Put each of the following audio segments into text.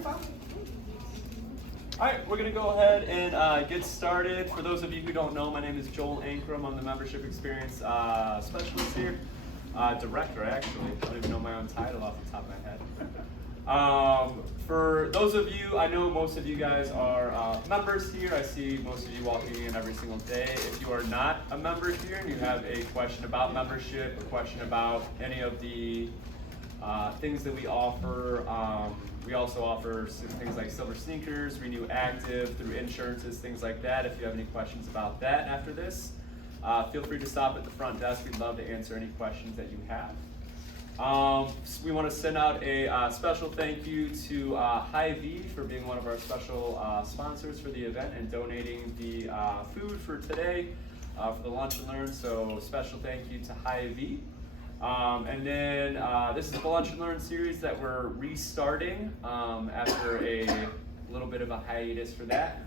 you're fine. All right, we're gonna go ahead and get started. For those of you who don't know, my name is Joel Ankrum. I'm the Membership Experience Specialist here. Director, actually. I don't even know my own title off the top of my head. For those of you, I know most of you guys are members here. I see most of you walking in every single day. If you are not a member here and you have a question about membership, a question about any of the things that we offer, we also offer things like Silver Sneakers, Renew Active, through insurances, things like that. If you have any questions about that after this, feel free to stop at the front desk. We'd love to answer any questions that you have. We want to send out a special thank you to Hy-Vee for being one of our special sponsors for the event and donating the food for today for the Lunch and Learn. So special thank you to Hy-Vee. And then this is the Lunch and Learn series that we're restarting after a little bit of a hiatus for that.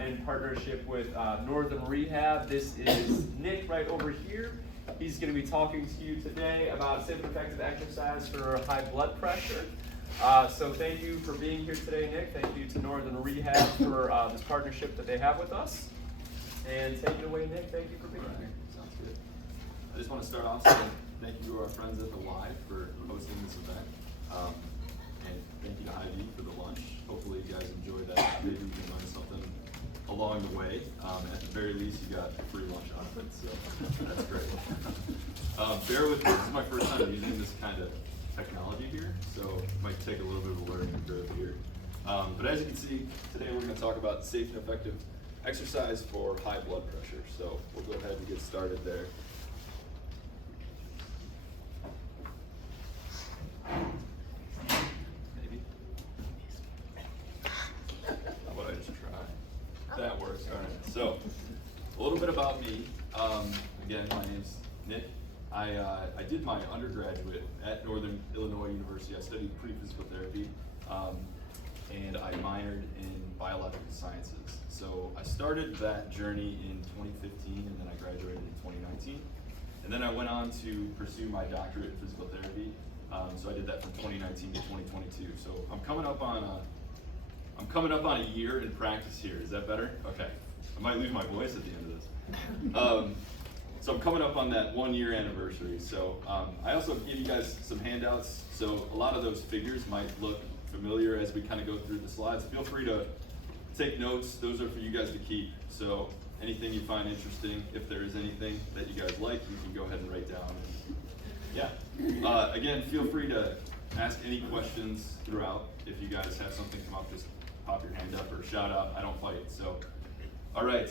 In partnership with Northern Rehab. This is Nick right over here. He's going to be talking to you today about safe and effective exercise for high blood pressure. So thank you for being here today, Nick. Thank you to Northern Rehab for this partnership that they have with us. And take it away, Nick. Thank you for being here. Sounds good. I just want to start off saying thank you to our friends at the Y for hosting this event. And thank you to Hy-Vee for the lunch. Hopefully you guys enjoy that. Maybe you can learn something along the way. At the very least, you got free lunch out of it, so that's great. Bear with me, this is my first time using this kind of technology here, so it might take a little bit of a learning curve here. But as you can see, today we're going to talk about safe and effective exercise for high blood pressure. So we'll go ahead and get started there. Maybe. How about I just try? That works. All right. So a little bit about me. Again, my name's Nick. I did my undergraduate at Northern Illinois University. I studied pre-physical therapy, and I minored in biological sciences. So I started that journey in 2015, and then I graduated in 2019. And then I went on to pursue my doctorate in physical therapy. So I did that from 2019 to 2022. So I'm coming up on a year in practice here. Is that better? Okay. I might lose my voice at the end of this. So I'm coming up on that 1 year anniversary. So I also gave you guys some handouts. So a lot of those figures might look familiar as we kind of go through the slides. Feel free to take notes. Those are for you guys to keep. So anything you find interesting, if there is anything that you guys like, you can go ahead and write down. Yeah. Again, feel free to ask any questions throughout. If you guys have something come up, just pop your hand up or shout out. I don't fight. So, all right.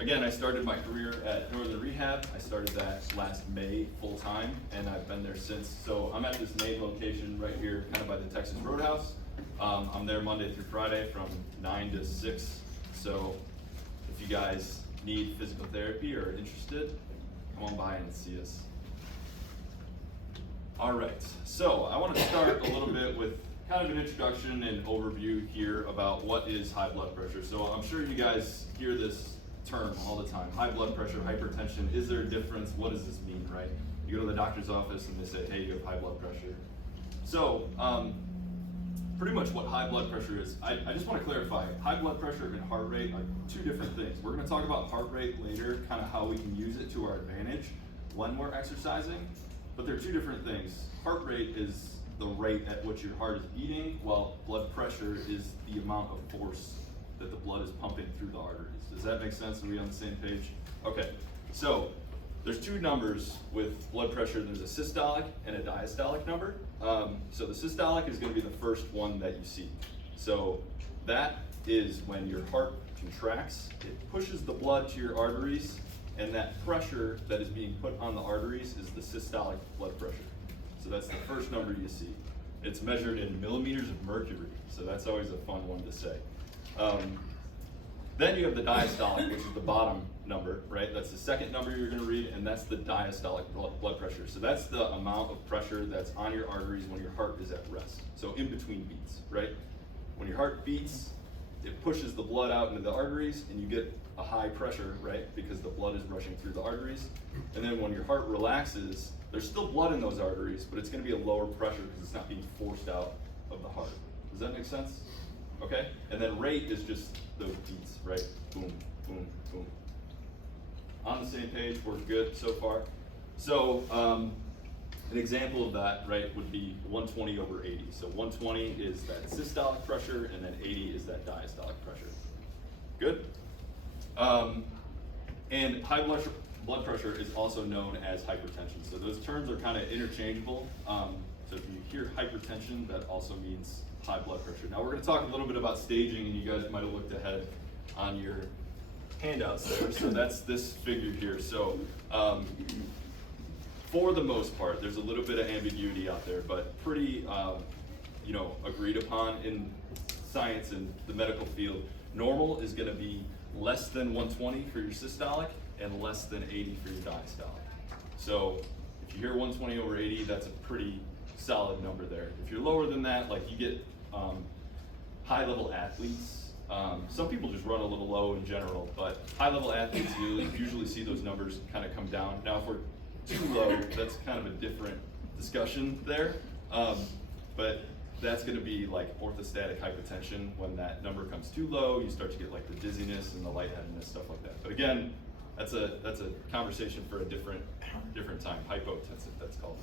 Again, I started my career at Northern Rehab. I started that last May full time, and I've been there since. So I'm at this main location right here, kind of by the Texas Roadhouse. I'm there Monday through Friday from 9 to 6. So if you guys need physical therapy or are interested, come on by and see us. All right, so I want to start a little bit with kind of an introduction and overview here about what is high blood pressure. So I'm sure you guys hear this term all the time, high blood pressure, hypertension. Is there a difference? What does this mean, right? You go to the doctor's office and they say, hey, you have high blood pressure. So pretty much what high blood pressure is, I just want to clarify, high blood pressure and heart rate are two different things. We're going to talk about heart rate later, kind of how we can use it to our advantage when we're exercising, but they're two different things. Heart rate is the rate at which your heart is beating, while blood pressure is the amount of force that the blood is pumping through the arteries. Does that make sense? Are we on the same page? Okay, so there's two numbers with blood pressure. There's a systolic and a diastolic number. So the systolic is going to be the first one that you see. So that is when your heart contracts, it pushes the blood to your arteries, and that pressure that is being put on the arteries is the systolic blood pressure. So that's the first number you see. It's measured in millimeters of mercury, so that's always a fun one to say. Then you have the diastolic, which is the bottom number, right? That's the second number you're gonna read, and that's the diastolic blood pressure. So that's the amount of pressure that's on your arteries when your heart is at rest. So in between beats, right? When your heart beats, it pushes the blood out into the arteries, and you get a high pressure, right? Because the blood is rushing through the arteries. And then when your heart relaxes, there's still blood in those arteries, but it's gonna be a lower pressure because it's not being forced out of the heart. Does that make sense? Okay, and then rate is just those beats, right? Boom, boom, boom. On the same page, we're good so far. So an example of that, right, would be 120 over 80. So 120 is that systolic pressure, and then 80 is that diastolic pressure. Good? And high blood pressure is also known as hypertension. So those terms are kind of interchangeable. So if you hear hypertension, that also means high blood pressure. Now we're going to talk a little bit about staging, and you guys might have looked ahead on your handouts there. So that's this figure here. So for the most part, there's a little bit of ambiguity out there, but pretty agreed upon in science and the medical field. Normal is going to be less than 120 for your systolic and less than 80 for your diastolic. So if you hear 120 over 80, that's a pretty solid number there. If you're lower than that, like you get high-level athletes. Some people just run a little low in general, but high-level athletes usually see those numbers kind of come down. Now, if we're too low, that's kind of a different discussion there. But that's going to be like orthostatic hypotension. When that number comes too low, you start to get like the dizziness and the lightheadedness, stuff like that. But again, that's a conversation for a different time. Hypotensive, that's called.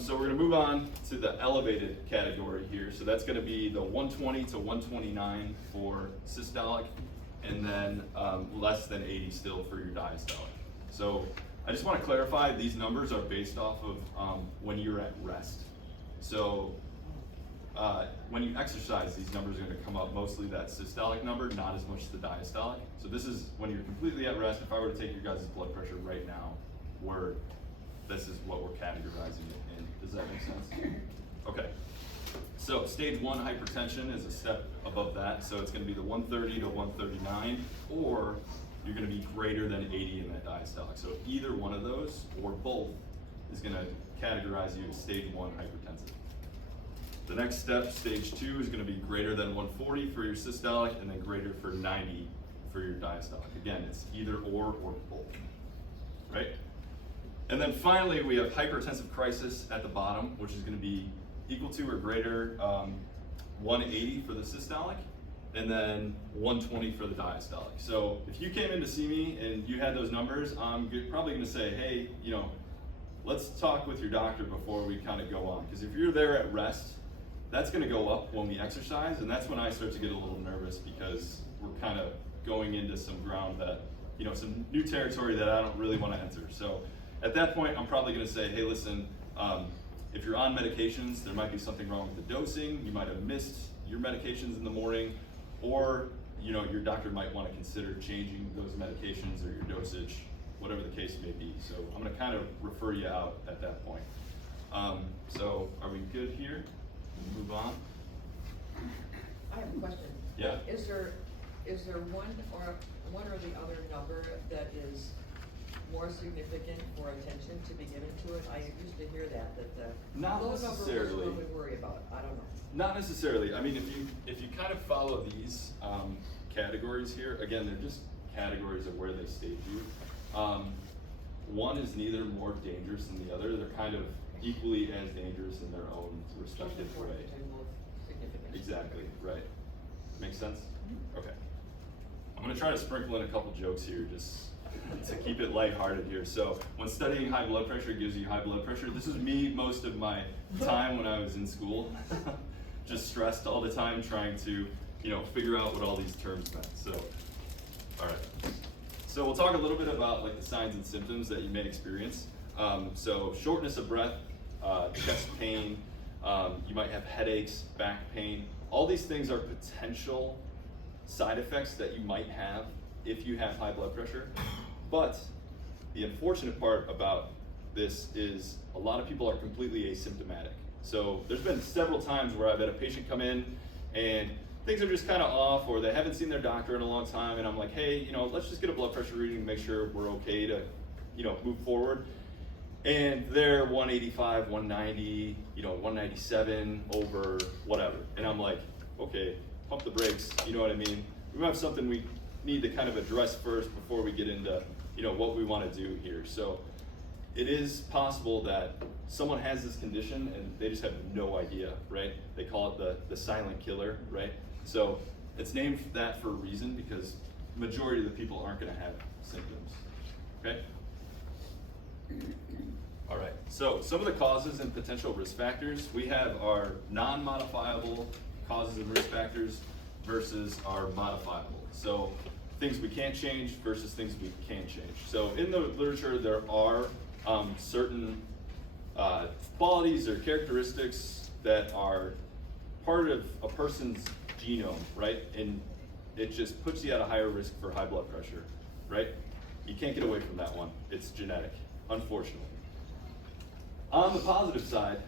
So we're going to move on to the elevated category here. So that's going to be the 120 to 129 for systolic, and then less than 80 still for your diastolic. So I just want to clarify, these numbers are based off of when you're at rest. So when you exercise, these numbers are going to come up, mostly that systolic number, not as much the diastolic. So this is when you're completely at rest. If I were to take your guys' blood pressure right now, this is what we're categorizing it in. Does that make sense? Okay. So stage 1 hypertension is a step above that. So it's going to be the 130 to 139, or you're going to be greater than 80 in that diastolic. So either one of those or both is going to categorize you as stage 1 hypertensive. The next step, stage 2, is going to be greater than 140 for your systolic, and then greater for 90 for your diastolic. Again, it's either or both, right? And then finally, we have hypertensive crisis at the bottom, which is going to be equal to or greater 180 for the systolic, and then 120 for the diastolic. So if you came in to see me and you had those numbers, I'm probably going to say, hey, let's talk with your doctor before we kind of go on. Because if you're there at rest, that's going to go up when we exercise, and that's when I start to get a little nervous, because we're kind of going into some ground that, some new territory that I don't really want to enter. So at that point, I'm probably going to say, hey, listen, if you're on medications, there might be something wrong with the dosing. You might have missed your medications in the morning, or your doctor might want to consider changing those medications or your dosage, whatever the case may be. So I'm going to kind of refer you out at that point. So are we good here? Move on. I have a question. Yeah. Is there one or the other number that is more significant for attention to be given to it? I used to hear that the Not low number necessarily. was what we worry about. I don't know. Not necessarily. I mean, if you kind of follow these categories here, again, they're just categories of where they stage you. One is neither more dangerous than the other. They're kind of equally as dangerous in their own respective way. Exactly, right. Makes sense? Okay. I'm going to try to sprinkle in a couple jokes here just to keep it lighthearted here. So when studying high blood pressure gives you high blood pressure, this is me most of my time when I was in school. Just stressed all the time trying to, figure out what all these terms meant. So, all right. So we'll talk a little bit about like the signs and symptoms that you may experience. So shortness of breath, chest pain, you might have headaches, back pain. All these things are potential side effects that you might have if you have high blood pressure. But the unfortunate part about this is a lot of people are completely asymptomatic. So there's been several times where I've had a patient come in and things are just kind of off, or they haven't seen their doctor in a long time, and I'm like, hey, let's just get a blood pressure reading and make sure we're okay to, move forward. And they're 185, 190, 197 over whatever. And I'm like, okay, pump the brakes, you know what I mean? We have something we need to kind of address first before we get into, what we want to do here. So it is possible that someone has this condition and they just have no idea, right? They call it the silent killer, right? So it's named that for a reason, because majority of the people aren't gonna have symptoms, okay? All right, so some of the causes and potential risk factors, we have our non-modifiable causes and risk factors versus our modifiable. So things we can't change versus things we can change. So in the literature, there are certain qualities or characteristics that are part of a person's genome, right? And it just puts you at a higher risk for high blood pressure, right? You can't get away from that one. It's genetic, unfortunately. On the positive side,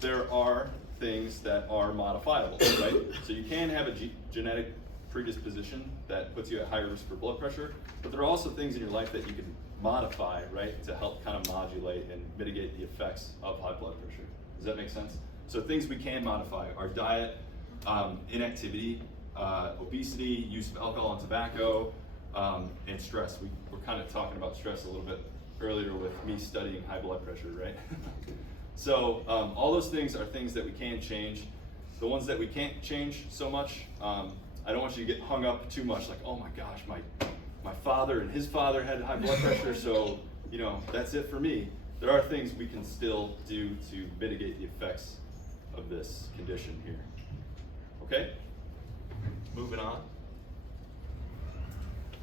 there are things that are modifiable, right? So you can have a genetic predisposition that puts you at higher risk for blood pressure, but there are also things in your life that you can modify, right, to help kind of modulate and mitigate the effects of high blood pressure. Does that make sense? So things we can modify are diet, inactivity, obesity, use of alcohol and tobacco, and stress. We're kind of talking about stress a little bit earlier with me studying high blood pressure, right? So all those things are things that we can change. The ones that we can't change so much, I don't want you to get hung up too much, like, oh my gosh, my father and his father had high blood pressure, so you know that's it for me. There are things we can still do to mitigate the effects of this condition here. Okay? Moving on.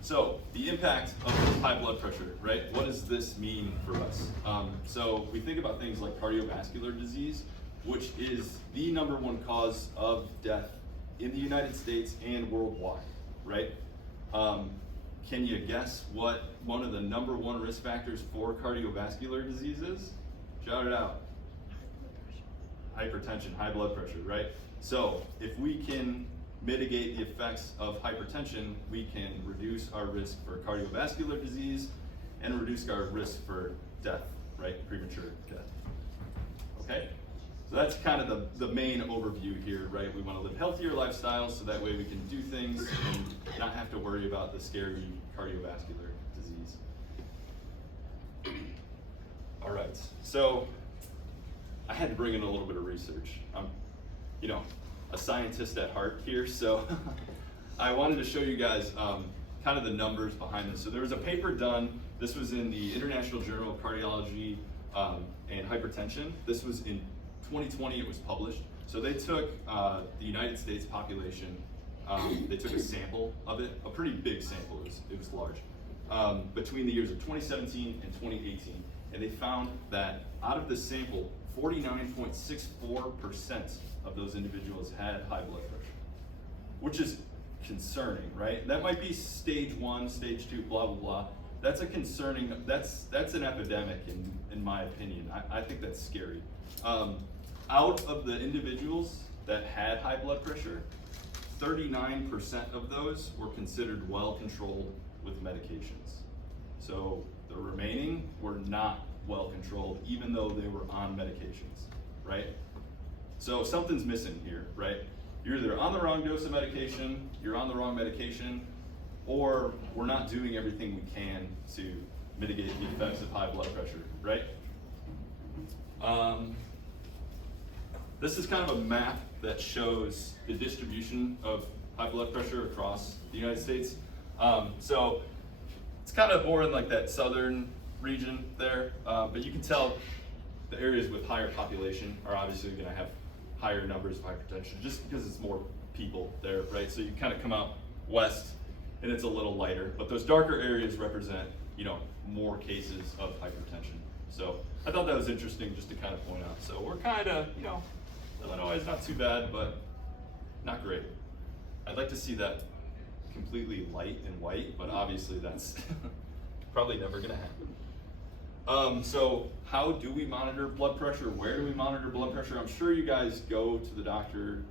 So the impact of high blood pressure, right? What does this mean for us? So we think about things like cardiovascular disease, which is the #1 cause of death in the United States and worldwide, right? Can you guess what one of the #1 risk factors for cardiovascular disease is? Shout it out. Hypertension, high blood pressure, right? So if we can mitigate the effects of hypertension, we can reduce our risk for cardiovascular disease and reduce our risk for death, right? Premature death. Okay? So that's kind of the main overview here, right? We want to live healthier lifestyles so that way we can do things and not have to worry about the scary cardiovascular disease. All right, so I had to bring in a little bit of research. I'm, a scientist at heart here, so I wanted to show you guys kind of the numbers behind this. So there was a paper done, this was in the International Journal of Cardiology and Hypertension. This was in 2020, it was published. So they took the United States population, they took a sample of it, a pretty big sample, it was large, between the years of 2017 and 2018. And they found that out of this sample, 49.64% of those individuals had high blood pressure, which is concerning, right? That might be stage 1, stage 2, blah, blah, blah. That's a concerning, that's an epidemic in my opinion. I think that's scary. Out of the individuals that had high blood pressure, 39% of those were considered well controlled with medications. So the remaining were not well controlled, even though they were on medications, right? So something's missing here, right? You're either on the wrong dose of medication, you're on the wrong medication, or we're not doing everything we can to mitigate the effects of high blood pressure, right? This is kind of a map that shows the distribution of high blood pressure across the United States. So it's kind of more in like that southern region there, but you can tell the areas with higher population are obviously going to have higher numbers of hypertension just because it's more people there, right? So you kind of come out west and it's a little lighter, but those darker areas represent, more cases of hypertension. So I thought that was interesting just to kind of point out. So we're kind of, Illinois is not too bad, but not great. I'd like to see that completely light and white, but obviously that's probably never going to happen. So how do we monitor blood pressure? Where do we monitor blood pressure? I'm sure you guys go to the doctor,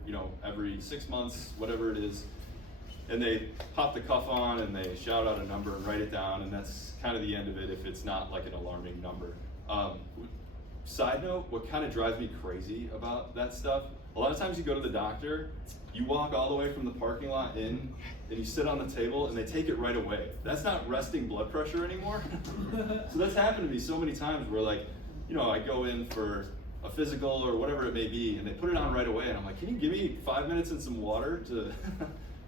every 6 months, whatever it is, and they pop the cuff on and they shout out a number and write it down, and that's kind of the end of it if it's not like an alarming number. side note, what kind of drives me crazy about that stuff, a lot of times you go to the doctor, you walk all the way from the parking lot in, and you sit on the table, and they take it right away. That's not resting blood pressure anymore. So that's happened to me so many times where, like, you know, I go in for a physical or whatever it may be, and they put it on right away, and I'm like, can you give me 5 minutes and some water to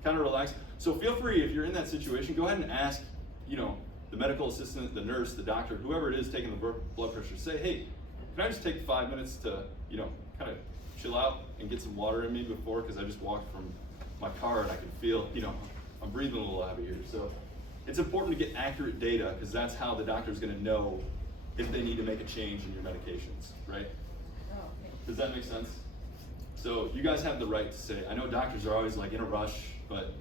kind of relax? So feel free, if you're in that situation, go ahead and ask, you know, the medical assistant, the nurse, the doctor, whoever it is taking the blood pressure, say, hey, can I just take 5 minutes to, you know, kind of chill out and get some water in me before, because I just walked from my car and I can feel, you know, I'm breathing a little heavier. So it's important to get accurate data, because that's how the doctor is going to know if they need to make a change in your medications, right? Oh, okay. Does that make sense? So you guys have the right to say, I know doctors are always like in a rush, but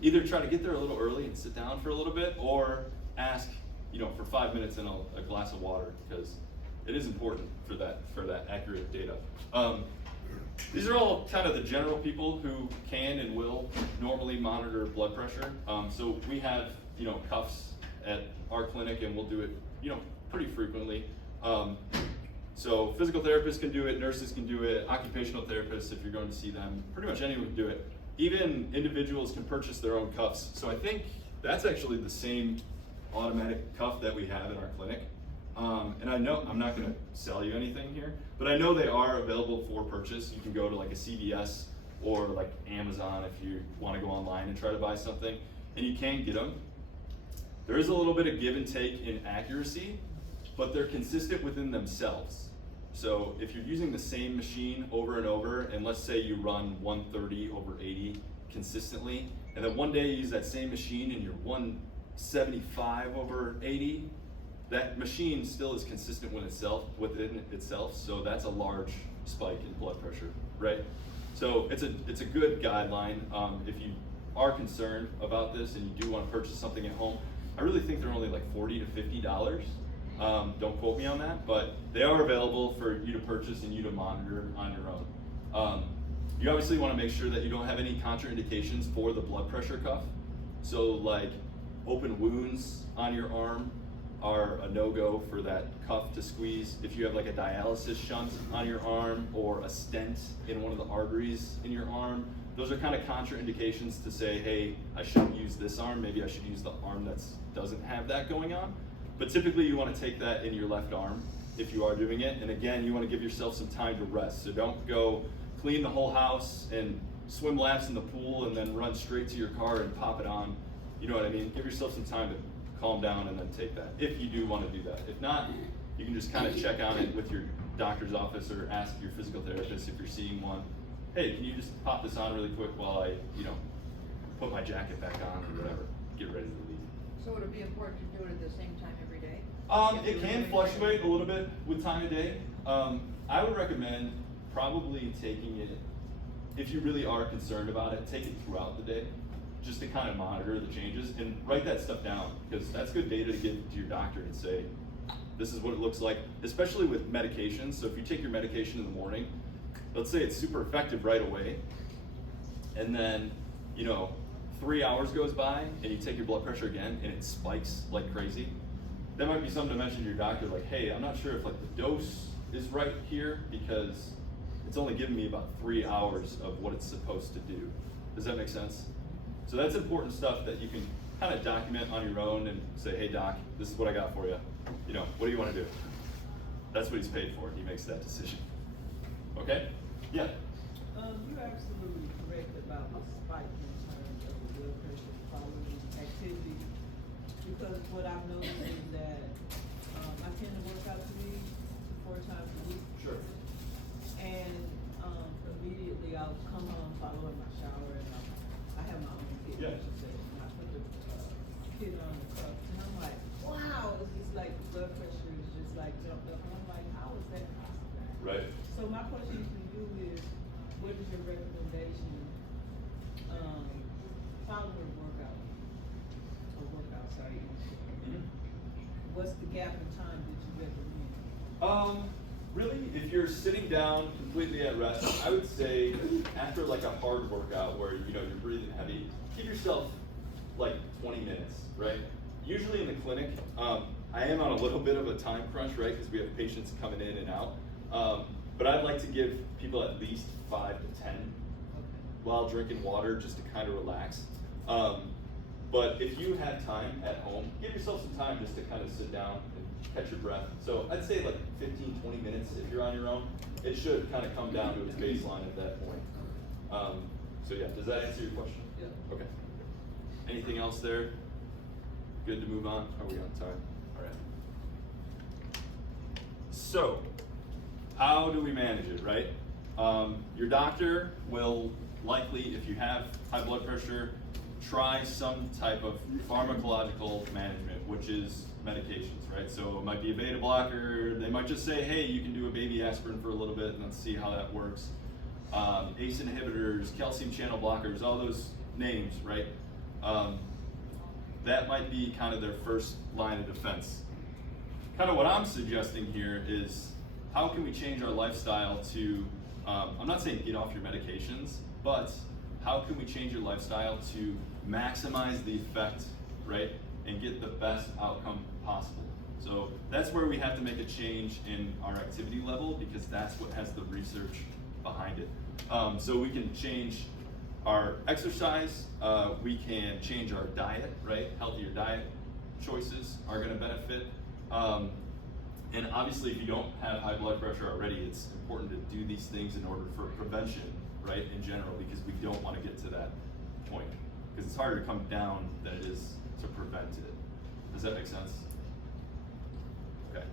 either try to get there a little early and sit down for a little bit, or ask, you know, for 5 minutes and a glass of water, because it is important for that accurate data. These are all kind of the general people who can and will normally monitor blood pressure. So we have, you know, cuffs at our clinic, and we'll do it, you know, pretty frequently. So physical therapists can do it, nurses can do it, occupational therapists, if you're going to see them, pretty much anyone can do it. Even individuals can purchase their own cuffs. So I think that's actually the same automatic cuff that we have in our clinic. And I know, I'm not gonna sell you anything here, but I know they are available for purchase. You can go to like a CVS or like Amazon if you wanna go online and try to buy something, and you can get them. There is a little bit of give and take in accuracy, but they're consistent within themselves. So if you're using the same machine over and over, and let's say you run 130 over 80 consistently, and then one day you use that same machine and you're 175 over 80, that machine still is consistent within itself, so that's a large spike in blood pressure, right? So it's a good guideline. If you are concerned about this and you do want to purchase something at home, I really think they're only like $40 to $50. Don't quote me on that, but they are available for you to purchase and you to monitor on your own. You obviously want to make sure that you don't have any contraindications for the blood pressure cuff. So like open wounds on your arm are a no-go for that cuff to squeeze. If you have like a dialysis shunt on your arm or a stent in one of the arteries in your arm, those are kind of contraindications to say, hey, I shouldn't use this arm, maybe I should use the arm that doesn't have that going on. But typically you want to take that in your left arm if you are doing it. And again, you want to give yourself some time to rest. So don't go clean the whole house and swim laps in the pool and then run straight to your car and pop it on. You know what I mean? Give yourself some time to calm down and then take that, if you do want to do that. If not, you can just kind of check on it with your doctor's office or ask your physical therapist if you're seeing one. Hey, can you just pop this on really quick while I, you know, put my jacket back on or whatever, get ready to leave. So would it be important to do it at the same time every day? It can fluctuate a little bit with time of day. I would recommend probably taking it, if you really are concerned about it, take it throughout the day, just to kind of monitor the changes and write that stuff down, because that's good data to give to your doctor and say, this is what it looks like, especially with medications. So if you take your medication in the morning, let's say it's super effective right away, and then, you know, 3 hours goes by and you take your blood pressure again and it spikes like crazy, that might be something to mention to your doctor, like, hey, I'm not sure if like the dose is right here because it's only giving me about 3 hours of what it's supposed to do. Does that make sense? So that's important stuff that you can kind of document on your own and say, hey doc, this is what I got for you. You know, what do you want to do? That's what he's paid for. He makes that decision. Okay? Yeah. You're absolutely correct about the spike in terms of the blood pressure following activity. Because what I've noticed is that I tend to work out 3 to 4 times a week. Sure. And immediately I'll come home, follow in my shower, and I have my own kit, Yeah. I should say. And I put the kit on the cuff, and I'm like, wow, it's just like the blood pressure is just like jumped up. And I'm like, how is that possible? Right. So my question to you is, what is your recommendation following workout, sorry. What's the gap in time that you recommend? Really, if you're sitting down completely at rest, I would say after like a hard workout where, you know, you're breathing heavy, give yourself like 20 minutes, right? Usually in the clinic, I am on a little bit of a time crunch, right, because we have patients coming in and out. But I'd like to give people at least 5 to 10 while drinking water just to kind of relax. But if you have time at home, give yourself some time just to kind of sit down and catch your breath. So I'd say like 15, 20 minutes if you're on your own. It should kind of come down to its baseline at that point. So yeah, does that answer your question? Yeah. Okay. Anything else there? Good to move on? Are we on time? All right. So, how do we manage it, right? Your doctor will likely, if you have high blood pressure, try some type of pharmacological management, which is medications, right? So it might be a beta blocker. They might just say, hey, you can do a baby aspirin for a little bit and let's see how that works. ACE inhibitors, calcium channel blockers, all those names, right? That might be kind of their first line of defense. Kind of what I'm suggesting here is how can we change our lifestyle to, I'm not saying get off your medications, but how can we change your lifestyle to maximize the effect, right? And get the best outcome possible. So that's where we have to make a change in our activity level because that's what has the research behind it. So we can change our exercise, we can change our diet, right? Healthier diet choices are gonna benefit. And obviously if you don't have high blood pressure already, it's important to do these things in order for prevention, right, in general, because we don't wanna get to that point. Because it's harder to come down than it is to prevent it. Does that make sense? Okay.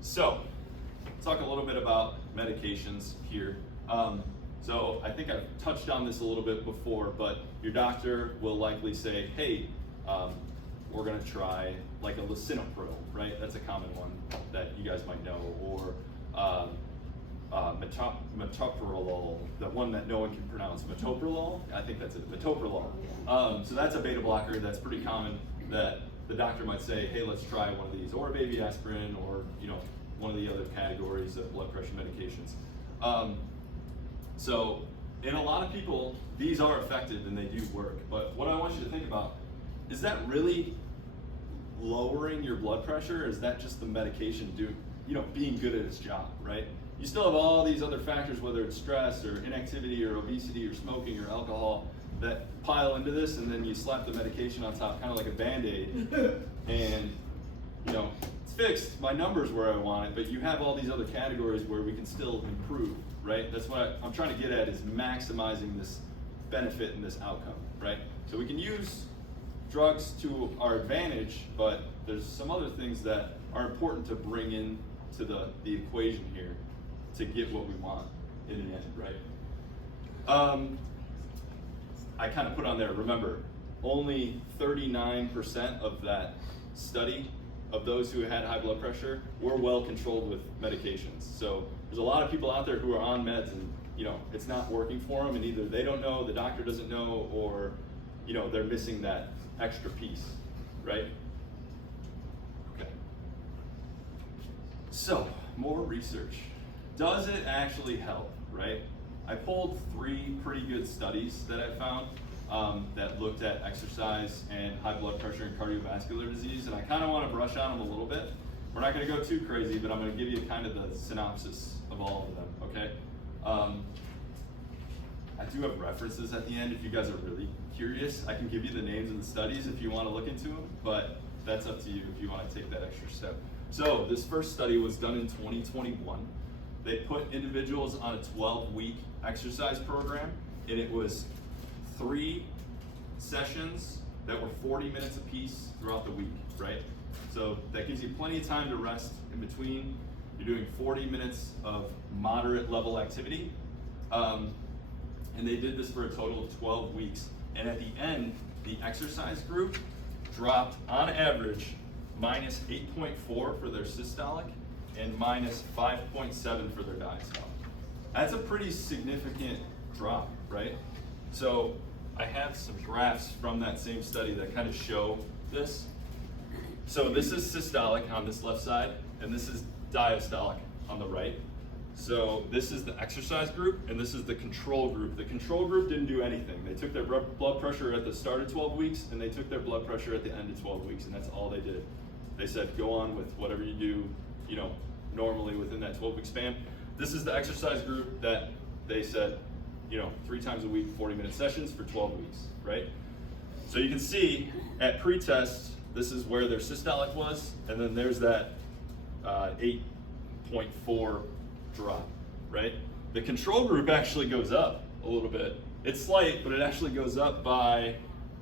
So, let's talk a little bit about medications here. So I think I've touched on this a little bit before, but your doctor will likely say, hey, we're gonna try like a lisinopril, right? That's a common one that you guys might know, or metoprolol, the one that no one can pronounce, metoprolol? I think that's it, metoprolol. So that's a beta blocker that's pretty common that the doctor might say, hey, let's try one of these, or a baby aspirin, or one of the other categories of blood pressure medications. So in a lot of people, these are effective and they do work, but what I want you to think about, is that really lowering your blood pressure, or is that just the medication being good at its job, right? You still have all these other factors, whether it's stress or inactivity or obesity or smoking or alcohol, that pile into this, and then you slap the medication on top, kind of like a Band-Aid, and it's fixed, my number's where I want it, but you have all these other categories where we can still improve, right? That's what I'm trying to get at, is maximizing this benefit and this outcome, right? So we can use drugs to our advantage, but there's some other things that are important to bring in to the equation here to get what we want in the end, right? I kind of put on there, remember, only 39% of that study of those who had high blood pressure were well controlled with medications. So there's a lot of people out there who are on meds and it's not working for them, and either they don't know, the doctor doesn't know, or they're missing that extra piece, right? Okay. So, more research. Does it actually help, right? I pulled 3 pretty good studies that I found that looked at exercise and high blood pressure and cardiovascular disease, and I kind of want to brush on them a little bit. We're not going to go too crazy, but I'm going to give you kind of the synopsis of all of them, okay? I do have references at the end if you guys are really curious. I can give you the names of the studies if you want to look into them, but that's up to you if you want to take that extra step. So this first study was done in 2021. They put individuals on a 12-week exercise program, and it was 3 sessions that were 40 minutes apiece throughout the week, right? So that gives you plenty of time to rest in between. You're doing 40 minutes of moderate level activity. And they did this for a total of 12 weeks. And at the end, the exercise group dropped, on average, minus 8.4 for their systolic and minus 5.7 for their diastolic. That's a pretty significant drop, right? So I have some graphs from that same study that kind of show this. So this is systolic on this left side, and this is diastolic on the right. So this is the exercise group, and this is the control group. The control group didn't do anything. They took their blood pressure at the start of 12 weeks, and they took their blood pressure at the end of 12 weeks, and that's all they did. They said, go on with whatever you do, normally within that 12-week span. This is the exercise group that they said, 3 times a week, 40-minute sessions for 12 weeks, right? So you can see at pre-test, this is where their systolic was, and then there's that 8.4 drop, right? The control group actually goes up a little bit. It's slight, but it actually goes up by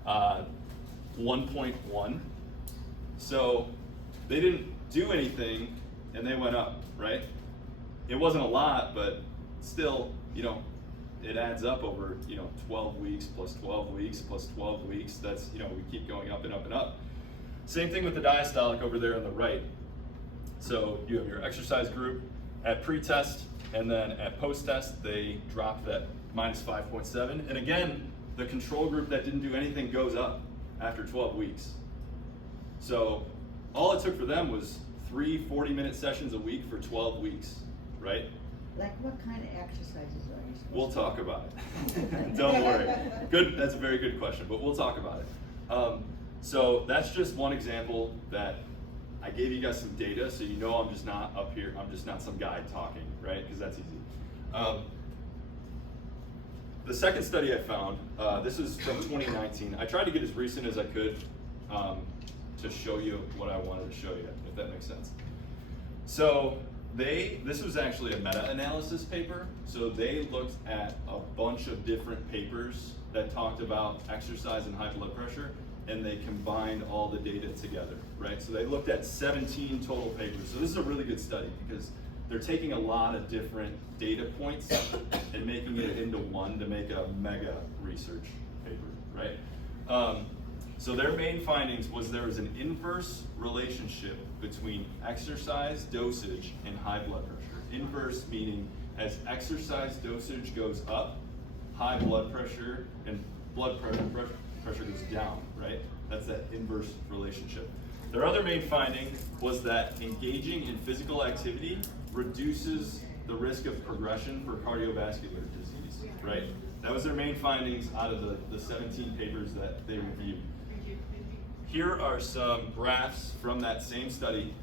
1.1. So they didn't do anything and they went up, right? It wasn't a lot, but still, it adds up over, 12 weeks plus 12 weeks plus 12 weeks. That's, we keep going up and up and up. Same thing with the diastolic over there on the right. So you have your exercise group at pre-test, and then at post-test, they dropped that minus 5.7. And again, the control group that didn't do anything goes up after 12 weeks. So all it took for them was 3 40-minute sessions a week for 12 weeks, right? Like what kind of exercises are you supposed We'll talk about it. Don't worry. Good. That's a very good question, but we'll talk about it. So that's just one example that I gave you guys some data, so I'm just not up here. I'm just not some guy talking, right? Because that's easy. The second study I found, this is from 2019. I tried to get as recent as I could to show you what I wanted to show you, if that makes sense. So this was actually a meta-analysis paper. So they looked at a bunch of different papers that talked about exercise and high blood pressure, and they combined all the data together, right? So they looked at 17 total papers. So this is a really good study because they're taking a lot of different data points and making it into one to make a mega research paper, right? So their main findings was there was an inverse relationship between exercise dosage and high blood pressure. Inverse meaning as exercise dosage goes up, high blood pressure and blood pressure goes down, right? That's that inverse relationship. Their other main finding was that engaging in physical activity reduces the risk of progression for cardiovascular disease, right? That was their main findings out of the 17 papers that they reviewed. Here are some graphs from that same study.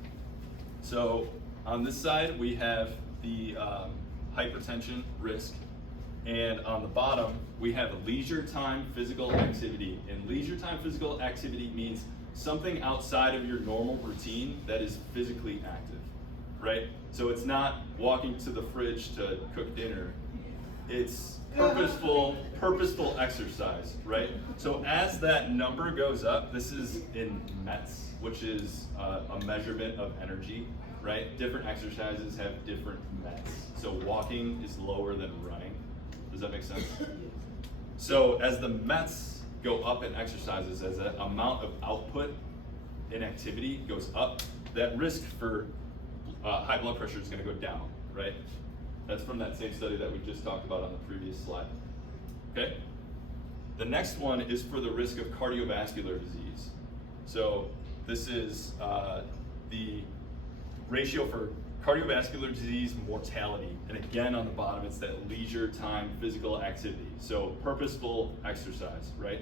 So on this side, we have the hypertension risk. And on the bottom, we have leisure time physical activity. And leisure time physical activity means something outside of your normal routine that is physically active, right? So it's not walking to the fridge to cook dinner. It's purposeful exercise, right? So as that number goes up, this is in METs, which is a measurement of energy, right? Different exercises have different METs. So walking is lower than running. Does that make sense? So as the METs go up in exercises, as the amount of output in activity goes up, that risk for high blood pressure is going to go down, right? That's from that same study that we just talked about on the previous slide. Okay? The next one is for the risk of cardiovascular disease. So this is the ratio for cardiovascular disease mortality. And again, on the bottom, it's that leisure time physical activity. So purposeful exercise, right?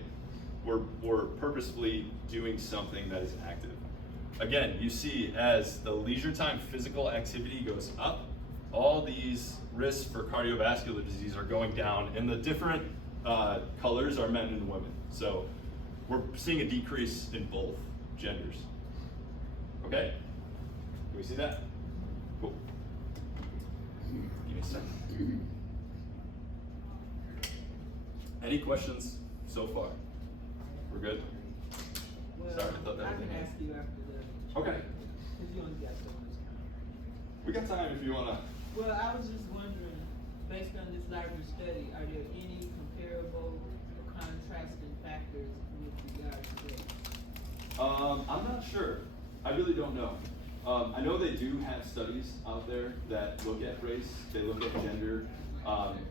We're purposefully doing something that is active. Again, you see as the leisure time physical activity goes up, all these risks for cardiovascular disease are going down, and the different colors are men and women. So we're seeing a decrease in both genders. Okay? Can we see that? Cool. Give me a second. Any questions so far? We're good? Well, Sorry, I thought that I was can the hand. ask you after the. Okay. Cause you only got so much time. We got time if you wanna. Well, I was just wondering, based on this larger study, are there any comparable or contrasting factors with regard to that? I'm not sure. I really don't know. I know they do have studies out there that look at race, they look at gender,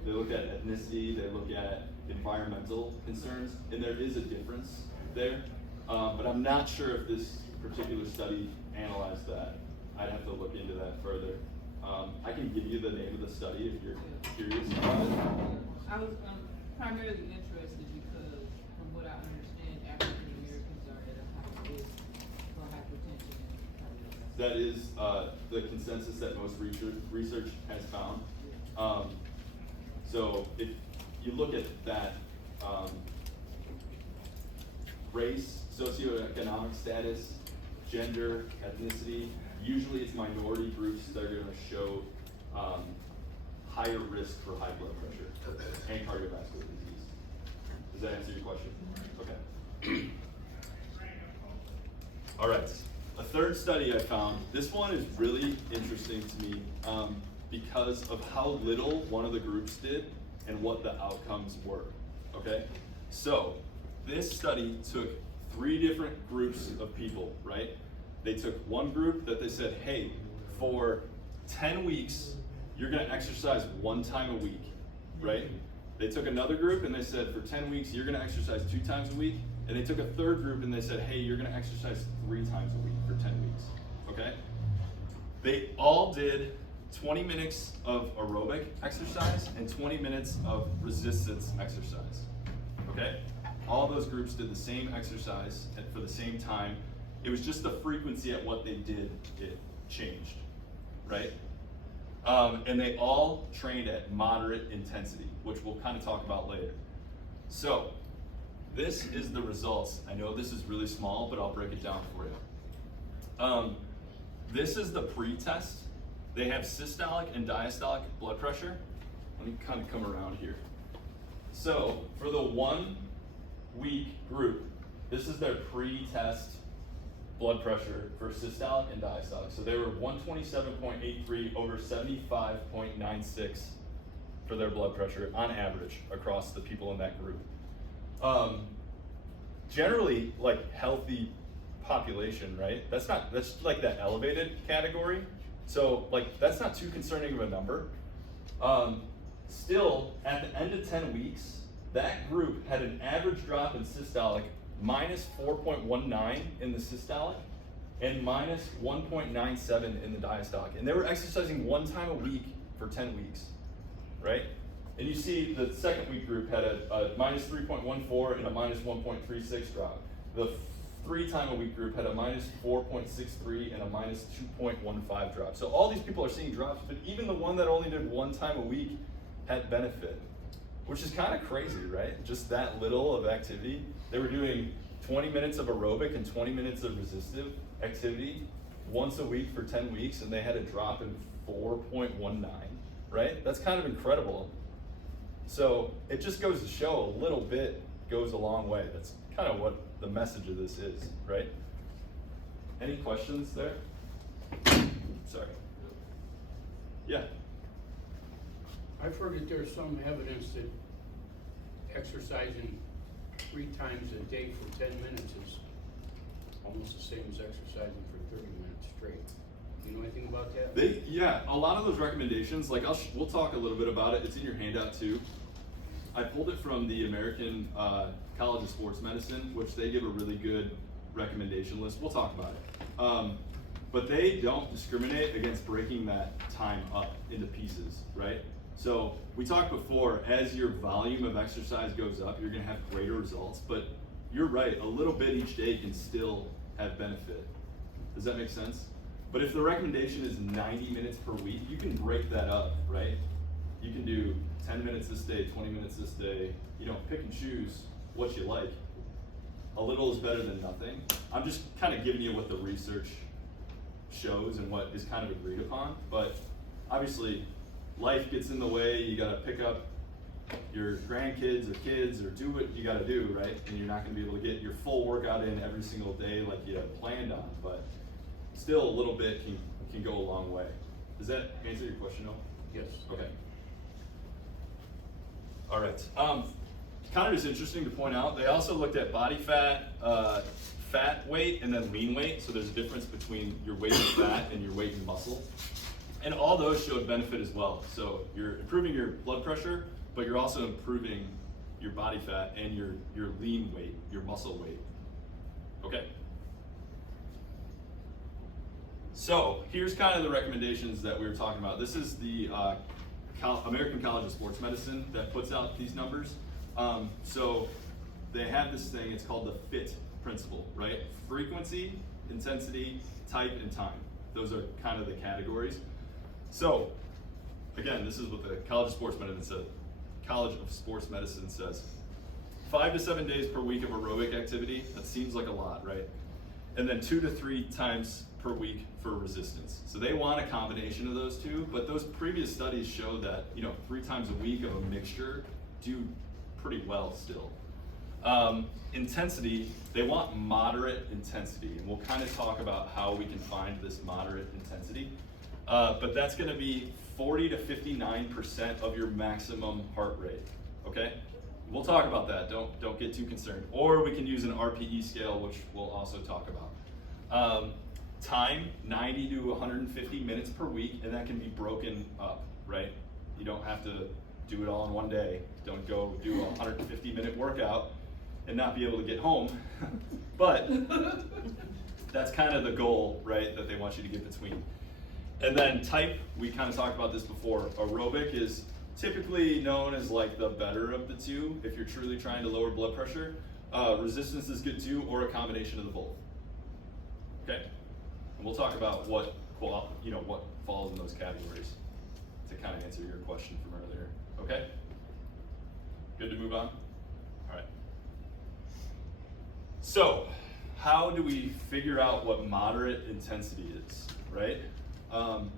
they look at ethnicity, they look at environmental concerns, and there is a difference there. But I'm not sure if this particular study analyzed that. I'd have to look into that further. I can give you the name of the study if you're curious about it. I was primarily interested because, from what I understand, African Americans are at a higher risk for hypertension and cardiovascular. That is the consensus that most research has found. So if you look at that, race, socioeconomic status, gender, ethnicity, usually it's minority groups that are going to show higher risk for high blood pressure and cardiovascular disease. Does that answer your question? Okay. All right. A third study I found, this one is really interesting to me because of how little one of the groups did and what the outcomes were, okay? So, this study took 3 different groups of people, right? They took one group that they said, hey, for 10 weeks, you're gonna exercise 1 time a week, right? They took another group and they said, for 10 weeks, you're gonna exercise 2 times a week. And they took a third group and they said, hey, you're gonna exercise 3 times a week for 10 weeks, okay? They all did 20 minutes of aerobic exercise and 20 minutes of resistance exercise, okay? All those groups did the same exercise for the same time. It was just the frequency at what they did, it changed, right? And they all trained at moderate intensity, which we'll kind of talk about later. So, this is the results. I know this is really small, but I'll break it down for you. This is the pre-test. They have systolic and diastolic blood pressure. Let me kind of come around here. So, for the 1 week group, this is their pre-test blood pressure for systolic and diastolic. So they were 127.83 over 75.96 for their blood pressure on average across the people in that group. Generally, like healthy population, right? That's like that elevated category. So like that's not too concerning of a number. Still, at the end of 10 weeks, that group had an average drop in systolic minus 4.19 in the systolic and minus 1.97 in the diastolic. And they were exercising 1 time a week for 10 weeks, right? And you see the second week group had a minus 3.14 and a minus 1.36 drop. The 3 time a week group had a minus 4.63 and a minus 2.15 drop. So all these people are seeing drops, but even the one that only did 1 time a week had benefit, which is kind of crazy, right? Just that little of activity. They were doing 20 minutes of aerobic and 20 minutes of resistive activity once a week for 10 weeks, and they had a drop in 4.19, right? That's kind of incredible. So it just goes to show a little bit goes a long way. That's kind of what the message of this is, right? Any questions there? Sorry. Yeah. I've heard that there's some evidence that exercising 3 times a day for 10 minutes is almost the same as exercising for 30 minutes straight. Do you know anything about that? Yeah, a lot of those recommendations, like we'll talk a little bit about it. It's in your handout too. I pulled it from the American College of Sports Medicine, which they give a really good recommendation list. We'll talk about it. But they don't discriminate against breaking that time up into pieces, right? So we talked before, as your volume of exercise goes up, you're gonna have greater results, but you're right, a little bit each day can still have benefit. Does that make sense? But if the recommendation is 90 minutes per week, you can break that up, right? You can do 10 minutes this day, 20 minutes this day, you know, pick and choose what you like. A little is better than nothing. I'm just kind of giving you what the research shows and what is kind of agreed upon, but obviously life gets in the way. You gotta pick up your grandkids or kids or do what you gotta do, right? And you're not gonna be able to get your full workout in every single day like you had planned on, but still a little bit can go a long way. Does that answer your question, though? Yes. Okay. All right. Kind of just interesting to point out, they also looked at body fat, fat weight, and then lean weight. So there's a difference between your weight in fat and your weight in muscle. And all those showed benefit as well. So you're improving your blood pressure, but you're also improving your body fat and your lean weight, your muscle weight. Okay? So here's kind of the recommendations that we were talking about. This is the American College of Sports Medicine that puts out these numbers. So they have this thing, it's called the FIT principle, right? Frequency, intensity, type, and time. Those are kind of the categories. So again, this is what the College of Sports Medicine says. 5 to 7 days per week of aerobic activity, that seems like a lot, right? And then 2 to 3 times per week for resistance. So they want a combination of those two, but those previous studies show that, 3 times a week of a mixture do pretty well still. Intensity, they want moderate intensity, and we'll kind of talk about how we can find this moderate intensity. But that's gonna be 40 to 59% of your maximum heart rate, okay? We'll talk about that, don't get too concerned. Or we can use an RPE scale, which we'll also talk about. Time, 90 to 150 minutes per week, and that can be broken up, right? You don't have to do it all in one day. Don't go do a 150-minute workout and not be able to get home. But that's kind of the goal, right, that they want you to get between. And then type, we kind of talked about this before. Aerobic is typically known as like the better of the two if you're truly trying to lower blood pressure. Resistance is good too, or a combination of the both. Okay, and we'll talk about what falls in those categories to kind of answer your question from earlier. Okay, good to move on. All right. So, how do we figure out what moderate intensity is, right?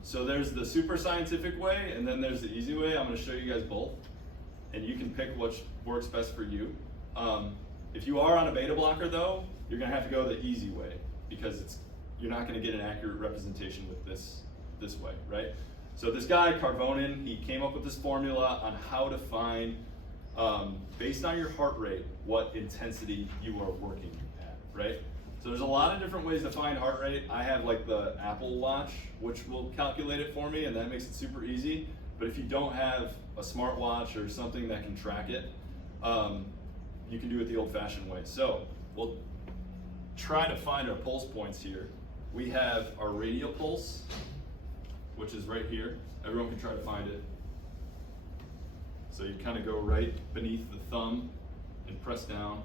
So there's the super scientific way, and then there's the easy way. I'm going to show you guys both, and you can pick which works best for you. If you are on a beta blocker, though, you're going to have to go the easy way because you're not going to get an accurate representation with this way, right? So this guy Carvonin, he came up with this formula on how to find, based on your heart rate, what intensity you are working at, right? So there's a lot of different ways to find heart rate. I have like the Apple Watch, which will calculate it for me, and that makes it super easy. But if you don't have a smartwatch or something that can track it, you can do it the old-fashioned way. So we'll try to find our pulse points here. We have our radial pulse, which is right here. Everyone can try to find it. So you kind of go right beneath the thumb and press down.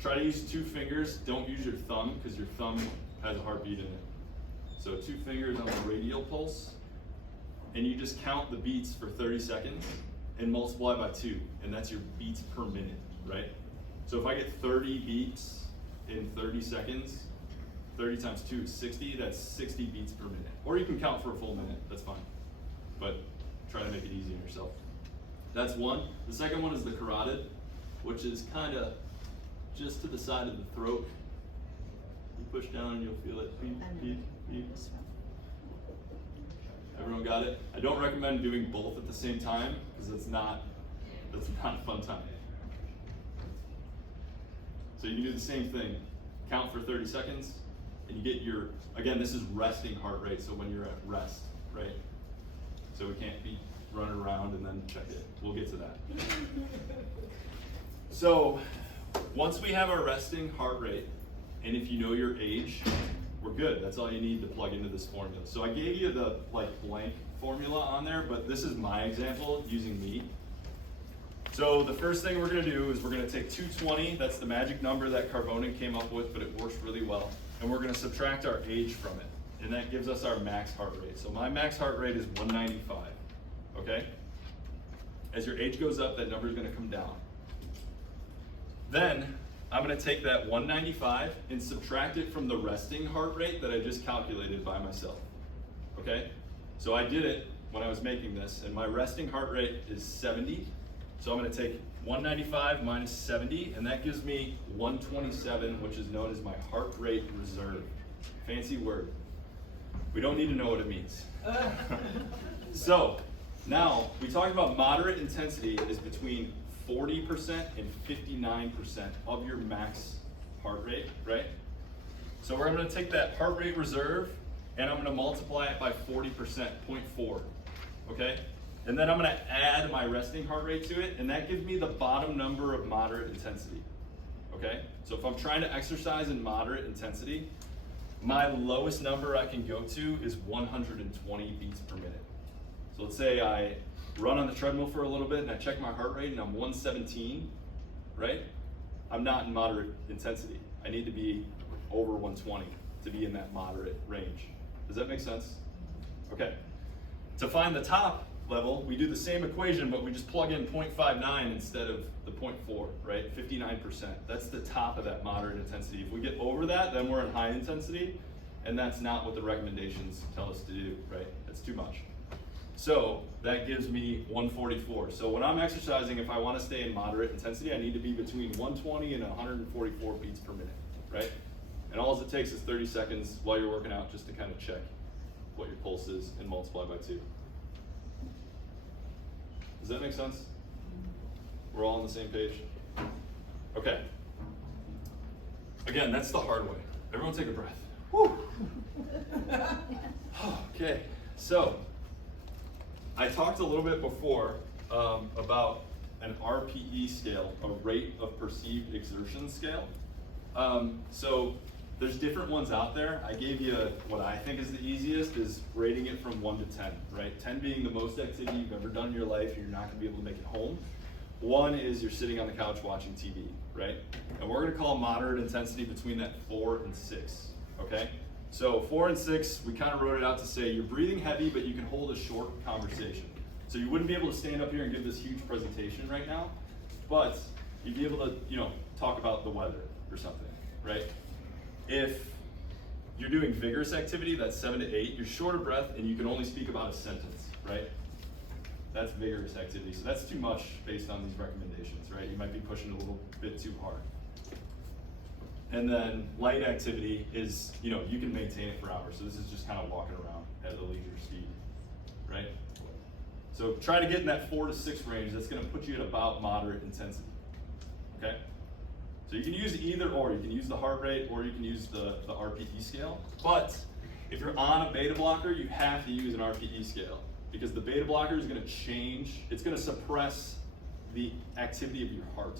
Try to use 2 fingers. Don't use your thumb because your thumb has a heartbeat in it. So 2 fingers on the radial pulse, and you just count the beats for 30 seconds and multiply by 2, and that's your beats per minute, right? So if I get 30 beats in 30 seconds, 30 times 2 is 60, that's 60 beats per minute. Or you can count for a full minute, that's fine. But try to make it easy on yourself. That's one. The second one is the carotid, which is kind of just to the side of the throat. You push down and you'll feel it. Beep, beep, beep. Everyone got it? I don't recommend doing both at the same time because that's not a fun time. So you can do the same thing. Count for 30 seconds and you get your, again, this is resting heart rate, so when you're at rest, right? So we can't be running around and then check it. We'll get to that. So once we have our resting heart rate, and if you know your age, we're good. That's all you need to plug into this formula. So I gave you the blank formula on there, but this is my example using me. So the first thing we're gonna do is we're gonna take 220, that's the magic number that Carvonin came up with, but it works really well. And we're gonna subtract our age from it. And that gives us our max heart rate. So my max heart rate is 195, okay? As your age goes up, that number is gonna come down. Then I'm gonna take that 195 and subtract it from the resting heart rate that I just calculated by myself, okay? So I did it when I was making this, and my resting heart rate is 70. So I'm gonna take 195 minus 70, and that gives me 127, which is known as my heart rate reserve. Fancy word. We don't need to know what it means. So now we talked about moderate intensity is between 40% and 59% of your max heart rate, right? So we're gonna take that heart rate reserve and I'm gonna multiply it by 40%, 0.4, okay? And then I'm gonna add my resting heart rate to it, and that gives me the bottom number of moderate intensity, okay? So if I'm trying to exercise in moderate intensity, my lowest number I can go to is 120 beats per minute. So let's say I run on the treadmill for a little bit and I check my heart rate and I'm 117, right? I'm not in moderate intensity. I need to be over 120 to be in that moderate range. Does that make sense? Okay. To find the top level, we do the same equation, but we just plug in 0.59 instead of the 0.4, right? 59%. That's the top of that moderate intensity. If we get over that, then we're in high intensity, and that's not what the recommendations tell us to do, right? That's too much. So that gives me 144. So when I'm exercising, if I want to stay in moderate intensity, I need to be between 120 and 144 beats per minute, right? And all it takes is 30 seconds while you're working out just to kind of check what your pulse is and multiply by 2. Does that make sense? We're all on the same page? Okay. Again, that's the hard way. Everyone take a breath. Whew. Okay, so I talked a little bit before about an RPE scale, a rate of perceived exertion scale. So there's different ones out there. I gave you what I think is the easiest is rating it from 1 to 10, right? 10 being the most activity you've ever done in your life, and you're not gonna be able to make it home. 1 is you're sitting on the couch watching TV, right? And we're gonna call moderate intensity between that 4 and 6, okay? So 4 and 6, we kind of wrote it out to say you're breathing heavy, but you can hold a short conversation. So you wouldn't be able to stand up here and give this huge presentation right now, but you'd be able to, talk about the weather or something, right? If you're doing vigorous activity, that's 7 to 8, you're short of breath and you can only speak about a sentence, right? That's vigorous activity. So that's too much based on these recommendations, right? You might be pushing a little bit too hard. And then light activity is, you can maintain it for hours. So this is just kind of walking around at a leisure speed, right? So try to get in that 4 to 6 range. That's gonna put you at about moderate intensity, okay? So you can use either or. You can use the heart rate or you can use the RPE scale. But if you're on a beta blocker, you have to use an RPE scale because the beta blocker is gonna change, it's gonna suppress the activity of your heart.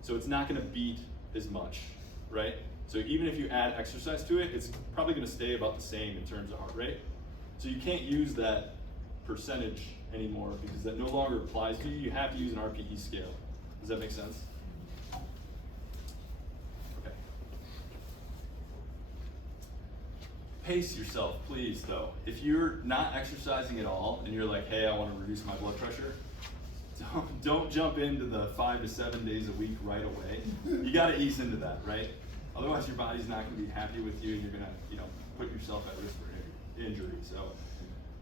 So it's not gonna beat as much, right? So even if you add exercise to it, it's probably gonna stay about the same in terms of heart rate. So you can't use that percentage anymore because that no longer applies to you. You have to use an RPE scale. Does that make sense? Okay. Pace yourself, please, though. If you're not exercising at all and you're like, hey, I want to reduce my blood pressure, don't jump into the 5 to 7 days a week right away. You got to ease into that, right? Otherwise, your body's not going to be happy with you, and you're going to, put yourself at risk for injury. So,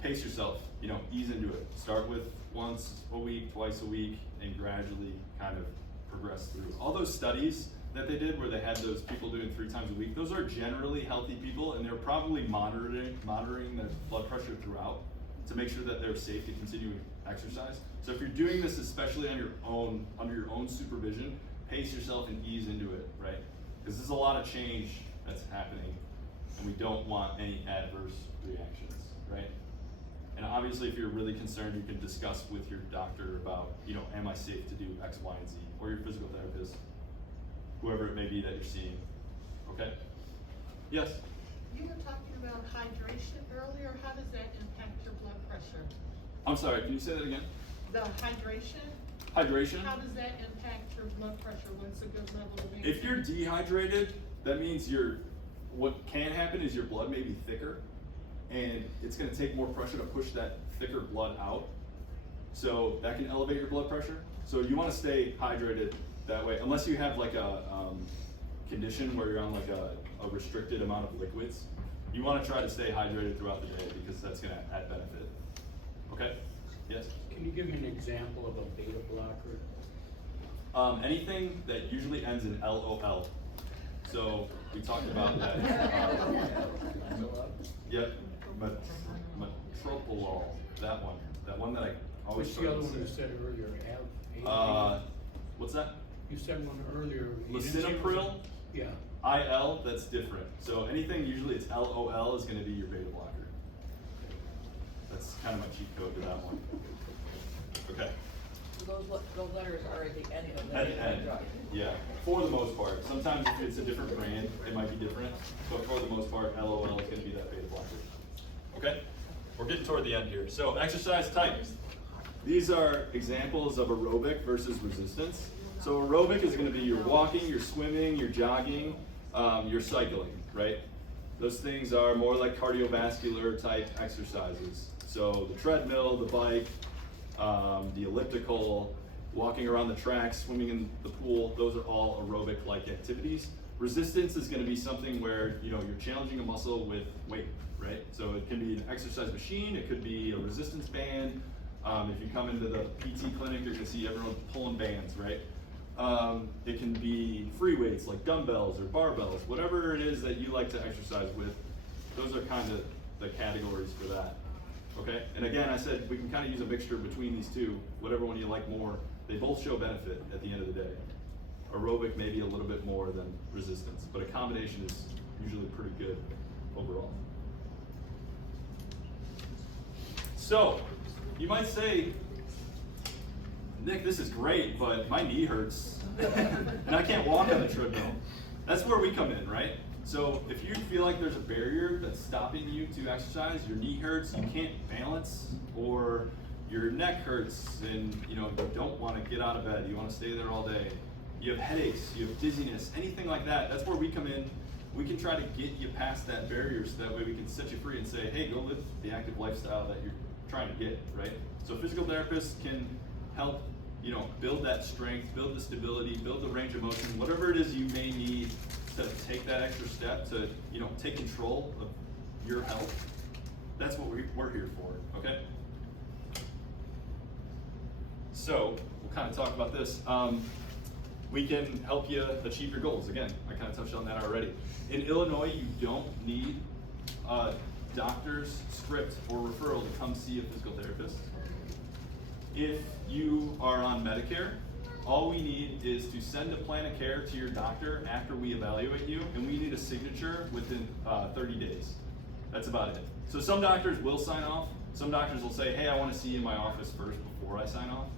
pace yourself. Ease into it. Start with once a week, twice a week, and gradually kind of progress through. All those studies that they did where they had those people doing 3 times a week, those are generally healthy people, and they're probably monitoring their blood pressure throughout to make sure that they're safe to continue exercise. So if you're doing this, especially on your own, under your own supervision, pace yourself and ease into it, right? Because there's a lot of change that's happening, and we don't want any adverse reactions, right? And obviously, if you're really concerned, you can discuss with your doctor about, am I safe to do X, Y, and Z, or your physical therapist, whoever it may be that you're seeing. Okay? Yes? You were talking about hydration earlier. How does that impact your blood pressure? I'm sorry, can you say that again? The hydration? Hydration? How does that impact your blood pressure? What's a good level to maintain? If you're dehydrated, that means what can happen is your blood may be thicker, and it's gonna take more pressure to push that thicker blood out. So that can elevate your blood pressure. So you wanna stay hydrated that way, unless you have like a condition where you're on like a restricted amount of liquids. You wanna try to stay hydrated throughout the day because that's gonna add benefit. Okay? Yes? Can you give me an example of a beta blocker? Anything that usually ends in LOL. So we talked about that. Yep. Metoprolol, that one that I always. What's the other one you said earlier? What's that? You said one earlier. You didn't say Lisinopril. Yeah. IL, that's different. So anything usually it's LOL is going to be your beta blocker. That's kind of my cheat code to that one. Okay. those letters are at the end of the At the end, drug. yeah, for the most part. Sometimes if it's a different brand, it might be different, but for the most part, LOL is gonna be that beta blocker. Okay, we're getting toward the end here. So exercise types. These are examples of aerobic versus resistance. So aerobic is gonna be your walking, your swimming, your jogging, your cycling, right? Those things are more like cardiovascular type exercises. So the treadmill, the bike, the elliptical, walking around the track, swimming in the pool, those are all aerobic-like activities. Resistance is gonna be something where, you know, you're challenging a muscle with weight, right? So it can be an exercise machine, it could be a resistance band. If you come into the PT clinic, you're gonna see everyone pulling bands, right? It can be free weights like dumbbells or barbells, whatever it is that you like to exercise with, those are kind of the categories for that. Okay, and again, I said we can kind of use a mixture between these two, whatever one you like more. They both show benefit at the end of the day. Aerobic maybe a little bit more than resistance, but a combination is usually pretty good overall. So, you might say, Nick, this is great, but my knee hurts, and I can't walk on the treadmill. That's where we come in, right? So if you feel like there's a barrier that's stopping you to exercise, your knee hurts, you can't balance, or your neck hurts and you don't want to get out of bed, you want to stay there all day, you have headaches, you have dizziness, anything like that, that's where we come in. We can try to get you past that barrier so that way we can set you free and say, hey, go live the active lifestyle that you're trying to get, right? So physical therapists can help, build that strength, build the stability, build the range of motion, whatever it is you may need to take that extra step to, take control of your health. That's what we're here for, okay? So, we'll kind of talk about this. We can help you achieve your goals. Again, I kind of touched on that already. In Illinois, you don't need a doctor's script or referral to come see a physical therapist. If you are on Medicare, all we need is to send a plan of care to your doctor after we evaluate you, and we need a signature within 30 days. That's about it. So some doctors will sign off. Some doctors will say, hey, I want to see you in my office first before I sign off.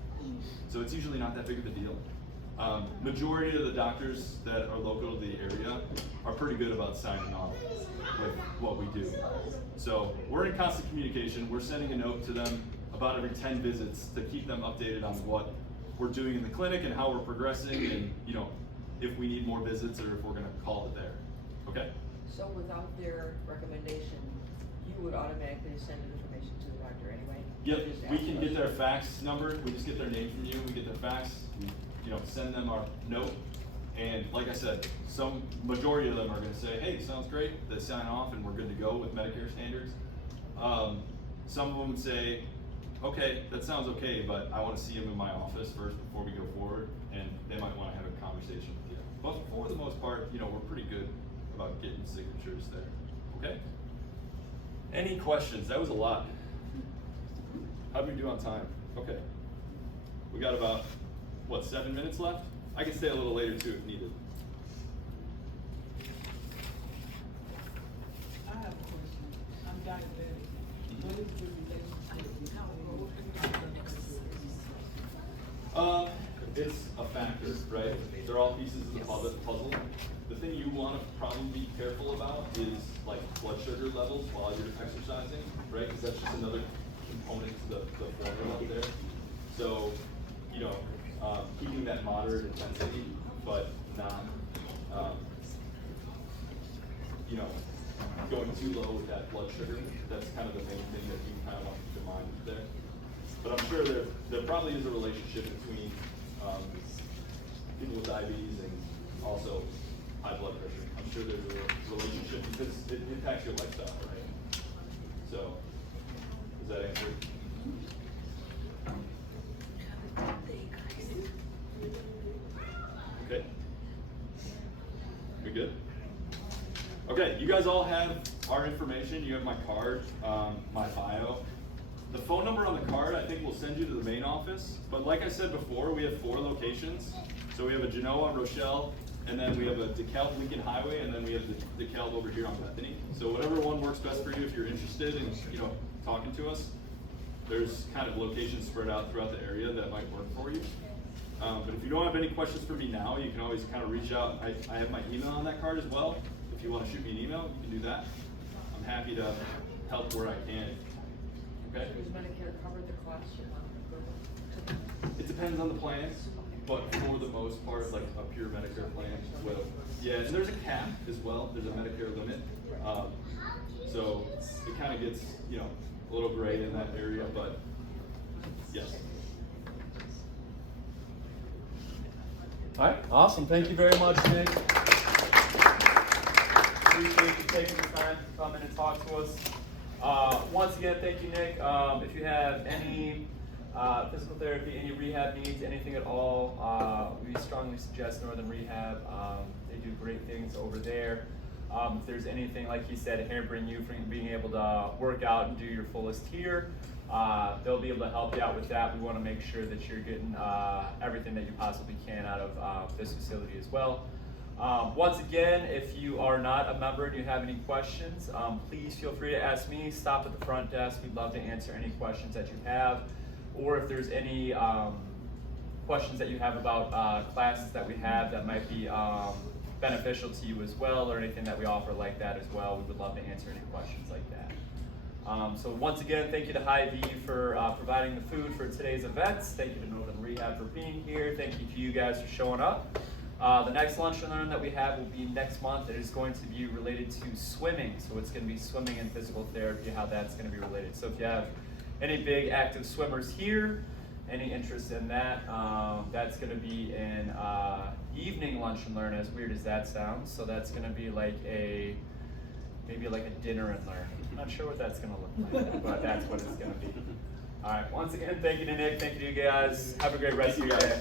So it's usually not that big of a deal. Majority of the doctors that are local to the area are pretty good about signing off with what we do. So we're in constant communication. We're sending a note to them about every 10 visits to keep them updated on what we're doing in the clinic and how we're progressing, and if we need more visits or if we're going to call it there. Okay? So without their recommendation, you would automatically send information to the doctor anyway? Yep, Just we ask can us. get their fax number. We just get their name from you. We get their fax. We, send them our note. And like I said, some majority of them are going to say, "Hey, sounds great." They sign off, and we're good to go with Medicare standards. Some of them say, "Okay, that sounds okay, but I want to see him in my office first before we go forward," and they might want to have a conversation with you. But for the most part, we're pretty good about getting signatures there. Okay? Any questions? That was a lot. How'd we do on time? Okay. We got about, 7 minutes left? I can stay a little later too if needed. I have a question. I'm diabetic. What is the relationship between It's a factor, right? They're all pieces of the puzzle. The thing you want to probably be careful about is like blood sugar levels while you're exercising, right? Because that's just another component to the formula there. So, keeping that moderate intensity, but not, going too low with that blood sugar. That's kind of the main thing that you kind of want to keep in mind there. But I'm sure there probably is a relationship between people with diabetes and also high blood pressure. I'm sure there's a relationship because it impacts your lifestyle, right? So, does that answer it? Okay. We good? Okay, you guys all have our information. You have my card, my bio. The phone number on the card, I think we'll send you to the main office. But like I said before, we have 4 locations. So we have a Genoa, Rochelle, and then we have a DeKalb Lincoln Highway, and then we have the DeKalb over here on Bethany. So whatever one works best for you, if you're interested in talking to us, there's kind of locations spread out throughout the area that might work for you. But if you don't have any questions for me now, you can always kind of reach out. I have my email on that card as well. If you want to shoot me an email, you can do that. I'm happy to help where I can. Okay? Does Medicare cover the cost? It depends on the plans, but for the most part, like a pure Medicare plan will. Yeah, and there's a cap as well. There's a Medicare limit. So it kind of gets, you know, a little gray in that area, but yes. All right, awesome. Thank you very much, Nick. Appreciate you taking the time to come in and talk to us. Once again, thank you, Nick. If you have any physical therapy, any rehab needs, anything at all, we strongly suggest Northern Rehab. They do great things over there. If there's anything, like he said, hampering you from being able to work out and do your fullest here, they'll be able to help you out with that. We want to make sure that you're getting everything that you possibly can out of this facility as well. Once again, if you are not a member and you have any questions, please feel free to ask me. Stop at the front desk. We'd love to answer any questions that you have. Or if there's any questions that you have about classes that we have that might be beneficial to you as well, or anything that we offer like that as well, we would love to answer any questions like that. So once again, thank you to Hy-Vee for providing the food for today's events. Thank you to Northern Rehab for being here. Thank you to you guys for showing up. The next Lunch and Learn that we have will be next month. It is going to be related to swimming. So it's going to be swimming and physical therapy, how that's going to be related. So if you have any big active swimmers here, any interest in that, that's going to be an evening Lunch and Learn, as weird as that sounds. So that's going to be like maybe like a dinner and learn. I'm not sure what that's going to look like, but that's what it's going to be. All right, once again, thank you to Nick, thank you to you guys. Have a great rest of your day.